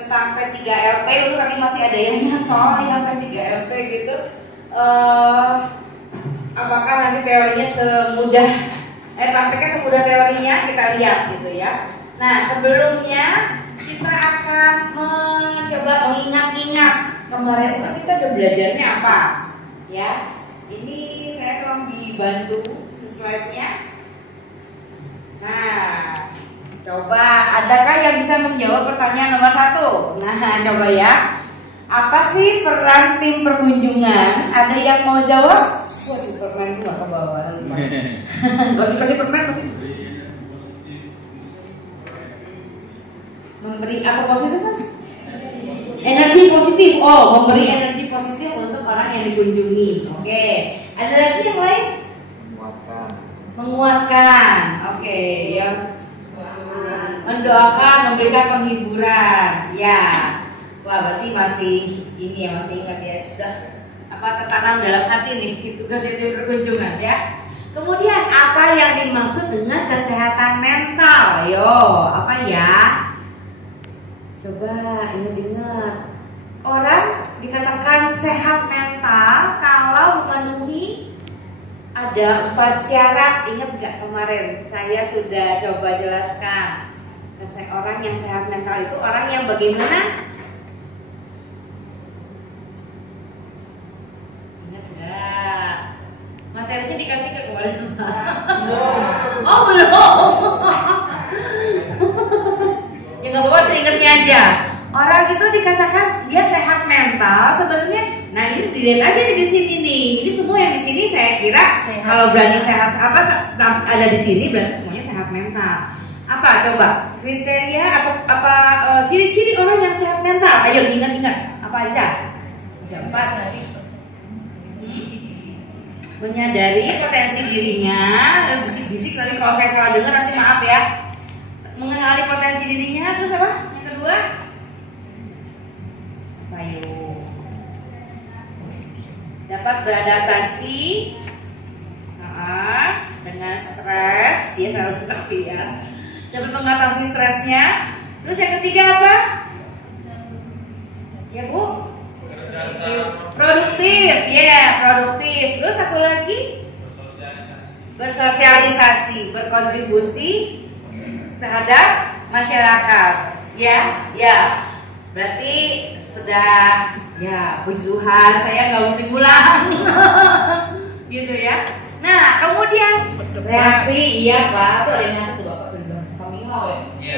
tentang P3LP, dulu kami masih ada yang nyantol yang P3LP gitu. Apakah nanti teorinya semudah prakteknya semudah teorinya, kita lihat gitu ya. Nah, sebelumnya kita akan mencoba mengingat-ingat kemarin itu kita udah belajarnya apa ya. Ini saya tolong dibantu slide-nya. Nah, coba adakah yang bisa menjawab pertanyaan nomor 1? Nah, coba ya. Apa sih peran tim perkunjungan? Ada yang mau jawab? Waduh, permen itu gak ke bawah. Gak kasih permen pasti. Memberi apa positif, Mas? Energi positif. Oh, memberi energi positif untuk orang yang dikunjungi. Oke. Ada lagi yang lain? Menguatkan. Oke, ya. Mendoakan, memberikan penghiburan. Ya. Wah, berarti masih ini ya, masih ingat ya, sudah tertanam dalam hati nih tugas tim berkunjungan ya. Kemudian apa yang dimaksud dengan kesehatan mental? Yo, apa ya? Coba ingat-ingat. Orang dikatakan sehat mental kalau memenuhi ada 4 syarat. Ingat gak kemarin saya sudah coba jelaskan. Orang yang sehat mental itu orang yang bagaimana? Ingat gak? Materinya dikasih ke kemarin? Oh belum. Ya nggak apa-apa, seingatnya aja. Orang itu dikatakan dia sehat mental sebenarnya. Nah, ini dilihat aja di sini nih. Ini semua yang di sini saya kira sehat. Kalau berani sehat ada di sini berarti semuanya sehat mental. Apa coba kriteria atau ciri-ciri orang yang sehat mental? Ayo ingat-ingat apa aja? Ada 4. Menyadari potensi dirinya. Bisik-bisik tadi kalau saya salah dengar nanti maaf ya. Mengenali potensi dirinya, terus apa? Yang kedua? Ayo. Dapat beradaptasi dengan stres, dia selalu tapi ya. Dapat mengatasi stresnya. Terus yang ketiga apa? Ya Bu? Produktif, ya produktif. Terus satu lagi? Bersosialisasi, berkontribusi terhadap masyarakat, ya. Berarti sudah, ya puji Tuhan, saya nggak mesti pulang, gitu ya. Nah, kemudian reaksi, iya Pak, tuh ada yang nyatet tuh Bapak bilang, kami mau ya. Iya,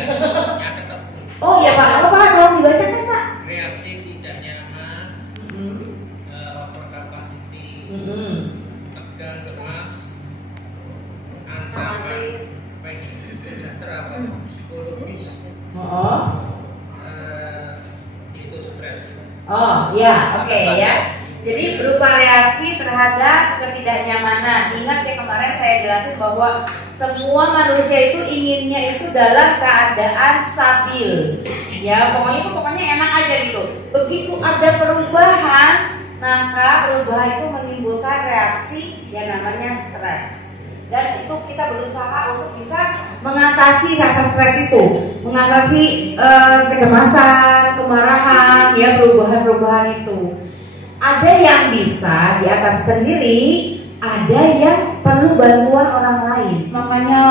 nyatet. Oh iya Pak, apa Pak? Tolong dibacakan Pak. Reaksi tidak nyaman, over capacity, tegang, cemas, ancaman, psikologis, itu stres. Oh ya, oke ya. Jadi berupa reaksi terhadap ketidaknyamanan. Ingat ya kemarin saya jelasin bahwa semua manusia itu inginnya itu dalam keadaan stabil. Ya pokoknya enak aja gitu. Begitu ada perubahan, maka perubahan itu menimbulkan reaksi yang namanya stres. Dan itu kita berusaha untuk bisa mengatasi rasa stres itu, mengatasi kecemasan, kemarahan, ya perubahan-perubahan itu. Ada yang bisa diatasi sendiri, ada yang perlu bantuan orang lain. Makanya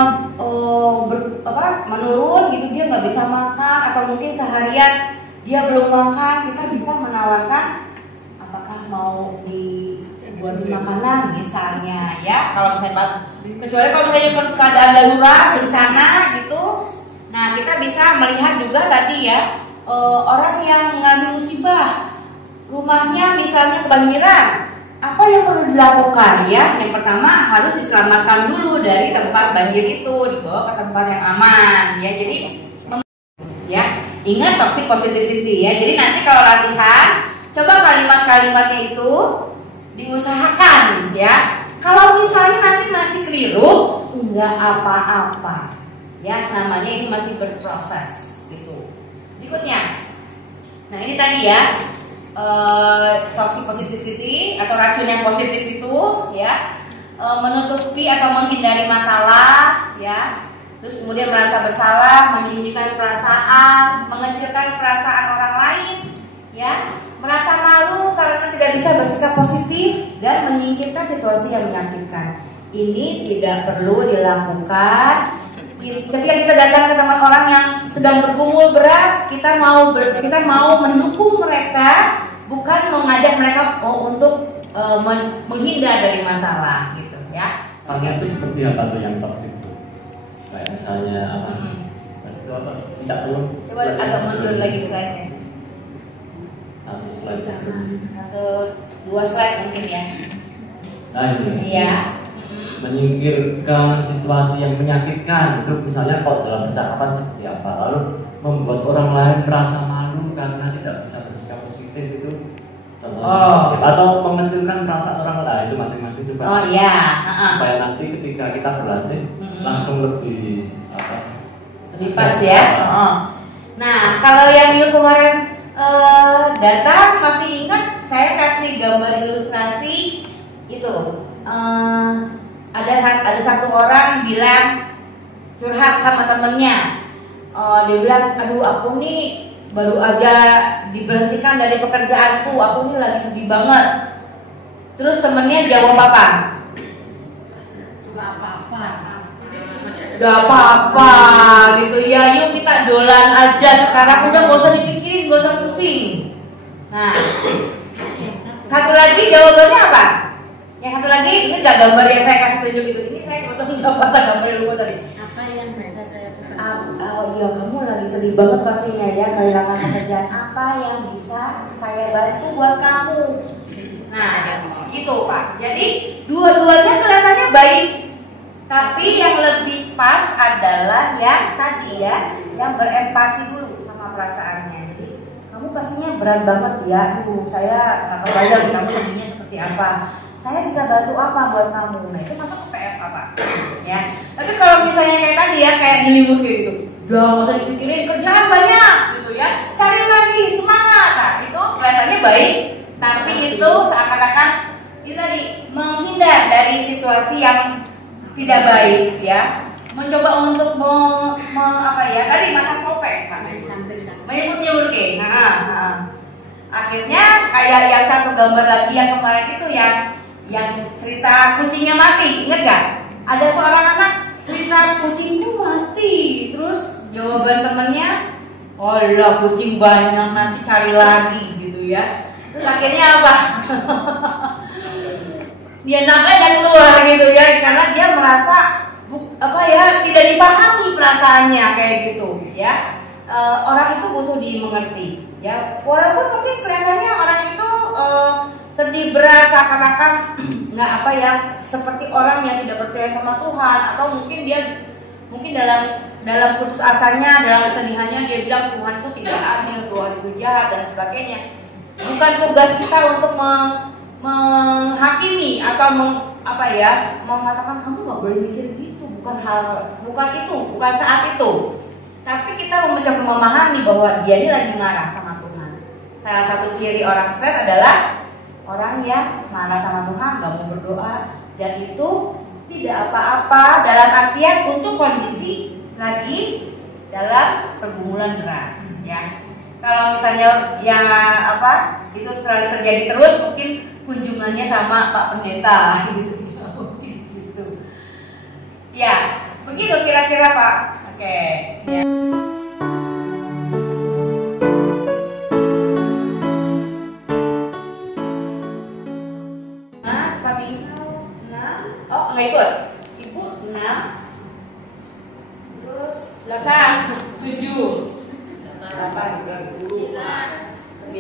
menurun gitu, dia nggak bisa makan atau mungkin seharian dia belum makan, kita bisa menawarkan apakah mau dibuat makanan misalnya ya. Kalau misalnya kecuali kalau misalnya keadaan darurat, bencana gitu. Nah, kita bisa melihat juga tadi ya, orang yang mengalami musibah, rumahnya misalnya kebanjiran, apa yang perlu dilakukan ya? Yang pertama harus diselamatkan dulu dari tempat banjir itu, dibawa ke tempat yang aman ya. Jadi ya, ingat toxic positivity ya. Jadi nanti kalau latihan, coba kalimat-kalimatnya itu diusahakan ya. Kalau misalnya nanti masih keliru, enggak apa-apa ya, namanya ini masih berproses gitu. Berikutnya, nah ini tadi ya, toxic positivity atau racun yang positif itu ya, menutupi atau menghindari masalah ya, terus kemudian merasa bersalah, menyembunyikan perasaan, mengecilkan perasaan orang lain, ya, merasa malu karena tidak bisa bersikap positif dan menyingkirkan situasi yang menyakitkan. Ini tidak perlu dilakukan. Ketika kita datang ke tempat orang yang sedang bergumul berat, kita mau mendukung mereka, bukan mengajak mereka untuk menghindar dari masalah, gitu, ya. Itu seperti apa tuh yang toksik tuh? Kayak misalnya apa? Itu apa? Tidak perlu. Coba agak mundur lagi slide-nya. Satu slide. Satu, dua slide mungkin ya. Nah ini. Iya. Menyingkirkan situasi yang menyakitkan itu misalnya kalau dalam percakapan seperti apa, lalu membuat orang lain merasa malu karena tidak bisa bersikap positif itu atau mengecilkan perasaan orang lain itu masing-masing juga. Oh iya. Supaya nanti ketika kita berlatih langsung lebih pas ya. Nah, kalau yang Yu kemarin datang masih ingat saya kasih gambar ilustrasi itu. Ada satu orang bilang curhat sama temennya. Dia bilang, aduh aku nih baru aja diberhentikan dari pekerjaanku, aku nih lagi sedih banget. Terus temennya jawab apa? Udah apa-apa gitu ya, yuk kita dolan aja sekarang, udah gak usah dipikirin, gak usah pusing. Nah, satu lagi jawabannya apa? Yang satu lagi, ini gak gambar yang saya kasih tunjuk itu. Ini saya potong jawab pasang gambar dulu tadi. Apa yang bisa saya iya kamu lagi sedih banget pastinya ya, kehilangan pekerjaan. Apa yang bisa saya bantu buat kamu? Nah, gitu Pak. Jadi dua-duanya kelihatannya baik, tapi yang lebih pas adalah yang tadi ya, yang berempati dulu sama perasaannya. Jadi kamu pastinya berat banget ya. Saya nggak kebayang kamu sedihnya seperti apa. Saya bisa bantu apa buat kamu? Nah itu masuk ke PFA Pak. Ya. Tapi kalau misalnya kayak tadi ya, kayak nyelimut kayak gitu, udah nggak usah dipikirin, kerjaan banyak gitu ya, cari lagi, semangat. Nah itu kelihatannya baik, tapi itu seakan-akan itu tadi menghindar dari situasi yang tidak baik ya, mencoba untuk apa ya tadi makan topeng, menyebut-nyebut kayak. Akhirnya kayak yang satu gambar lagi yang kemarin itu yang cerita kucingnya mati, ingat gak? Ada seorang anak cerita kucingku mati, terus jawaban temennya, oh lah kucing banyak nanti cari lagi gitu ya. Terus akhirnya apa? Dia naga dan keluar gitu ya, karena dia merasa tidak dipahami perasaannya kayak gitu ya. Orang itu butuh dimengerti ya, walaupun mungkin kelihatannya orang itu sedih berat seakan-akan nggak seperti orang yang tidak percaya sama Tuhan, atau mungkin dia dalam putus asanya, dalam kesedihannya dia bilang Tuhan itu tidak adil, Tuhan itu jahat dan sebagainya. Bukan tugas kita untuk menghakimi atau mengatakan kamu nggak boleh mikir gitu, bukan saat itu. Tapi kita mencoba memahami bahwa dia ini lagi marah sama Tuhan. Salah satu ciri orang stres adalah orang yang marah sama Tuhan, gak mau berdoa, dan itu tidak apa-apa dalam artian untuk kondisi lagi dalam pergumulan berat ya. Kalau misalnya itu selalu terjadi terus, mungkin kunjungannya sama Pak Pendeta gitu. Ya, begitu kira-kira Pak. Oke. Ya. Nggak ikut, ibu 6, terus belakang 7, 8, 9, 10.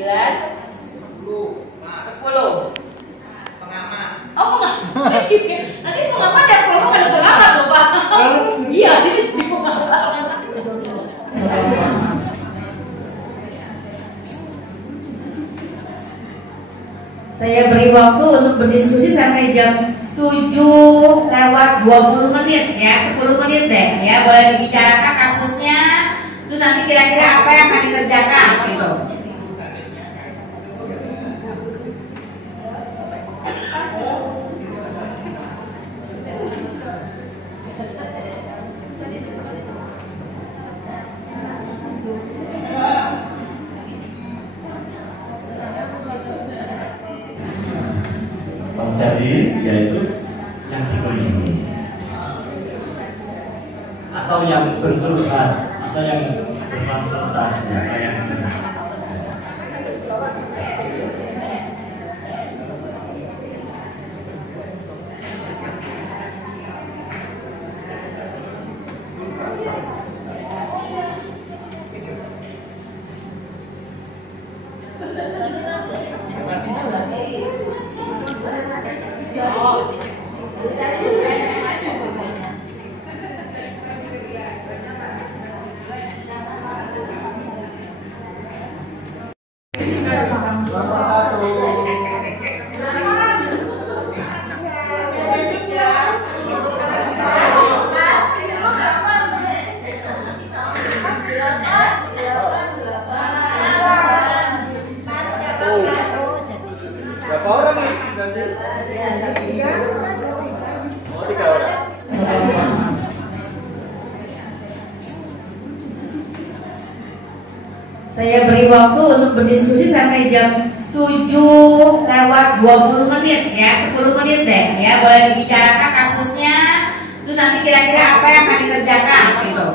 Pengamat. Oh pengamat, nanti pengamat ya kalau ada pengamat loh Pak. Iya, ini di pengamat. Saya beri waktu untuk berdiskusi sampai jam 7:20 ya, 10 menit deh ya, boleh dibicarakan kasusnya, terus nanti kira-kira apa yang akan dikerjakan gitu. tadi, yaitu yang psikologi atau yang bercurhat atau yang berkonsultasi atau yang berapa orang nih nanti? Oh, 3 orang. Saya beri waktu untuk berdiskusi sampai jam 7:20 ya, 10 menit deh ya, boleh dibicarakan kasusnya, terus nanti kira-kira apa yang akan dikerjakan gitu.